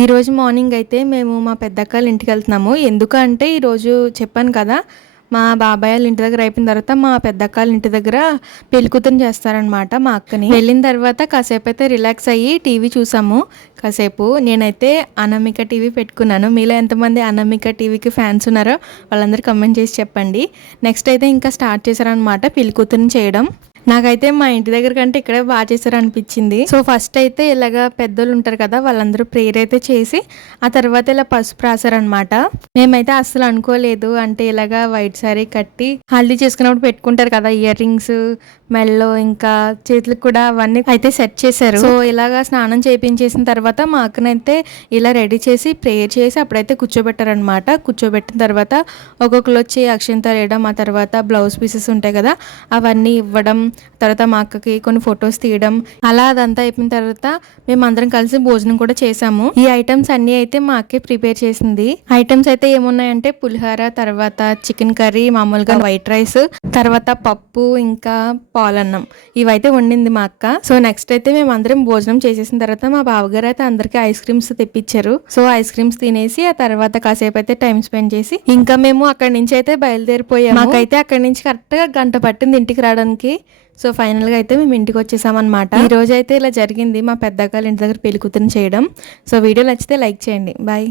ఈరోజు మార్నింగ్ అయితే మేము మా పెద్దక్కళ్ళ ఇంటికి వెళ్తున్నాము. ఎందుకంటే ఈరోజు చెప్పాను కదా, మా బాబాయ్ వాళ్ళ ఇంటి దగ్గర అయిపోయిన తర్వాత మా పెద్దక్కళ్ళ ఇంటి దగ్గర పెళ్ళికూతురు చేస్తారనమాట. మా అక్కని వెళ్ళిన తర్వాత కాసేపు అయితే రిలాక్స్ అయ్యి టీవీ చూసాము. కాసేపు నేనైతే అనామిక టీవీ పెట్టుకున్నాను. మీలో ఎంతమంది అనామిక టీవీకి ఫ్యాన్స్ ఉన్నారో వాళ్ళందరూ కమెంట్ చేసి చెప్పండి. నెక్స్ట్ అయితే ఇంకా స్టార్ట్ చేశారనమాట పెళ్ళికూతురుని చేయడం. నాకైతే మా ఇంటి దగ్గర కంటే ఇక్కడే బాగా చేశారు అనిపించింది. సో ఫస్ట్ అయితే ఇలాగా పెద్దోళ్ళు ఉంటారు కదా, వాళ్ళందరూ ప్రేయర్ అయితే చేసి ఆ తర్వాత ఇలా పసుపు రాశారనమాట. మేమైతే అస్సలు అనుకోలేదు, అంటే ఇలాగా వైట్ శారీ కట్టి హల్దీ చేసుకున్నప్పుడు పెట్టుకుంటారు కదా ఇయర్ రింగ్స్, మెల్లో ఇంకా చేతులకు కూడా అవన్నీ అయితే సెట్ చేశారు. సో ఇలాగా స్నానం చేయించేసిన తర్వాత మా అక్కనైతే ఇలా రెడీ చేసి ప్రేయర్ చేసి అప్పుడైతే కూర్చోబెట్టారనమాట. కూర్చోబెట్టిన తర్వాత ఒక్కొక్కరు వచ్చి అక్షింతలు వేయడం, ఆ తర్వాత బ్లౌజ్ పీసెస్ ఉంటాయి కదా అవన్నీ ఇవ్వడం, తర్వాత మా అక్కకి కొన్ని ఫొటోస్ తీయడం, అలా అదంతా అయిపోయిన తర్వాత మేము అందరం కలిసి భోజనం కూడా చేసాము. ఈ ఐటమ్స్ అన్ని అయితే మా అక్కే ప్రిపేర్ చేసింది. ఐటమ్స్ అయితే ఏమున్నాయంటే పులిహోర, తర్వాత చికెన్ కర్రీ, మామూలుగా వైట్ రైస్, తర్వాత పప్పు, ఇంకా పాలన్నం, ఇవైతే వండింది మా అక్క. సో నెక్స్ట్ అయితే మేము అందరం భోజనం చేసేసిన తర్వాత మా బావగారు అయితే అందరికి ఐస్ క్రీమ్స్ తెప్పించారు. సో ఐస్ క్రీమ్స్ తినేసి ఆ తర్వాత కాసేపు అయితే టైం స్పెండ్ చేసి ఇంకా మేము అక్కడి నుంచి అయితే బయలుదేరిపోయాము. మాకైతే అక్కడి నుంచి కరెక్ట్ గా గంట పట్టింది ఇంటికి రావడానికి. సో ఫైనల్గా అయితే మేము ఇంటికి వచ్చేసామన్నమాట. ఈ రోజు అయితే ఇలా జరిగింది మా పెద్దక్కళ్ళ ఇంటి దగ్గర పెళ్లి కూతురుని చేయడం. సో వీడియో నచ్చితే లైక్ చేయండి. బాయ్.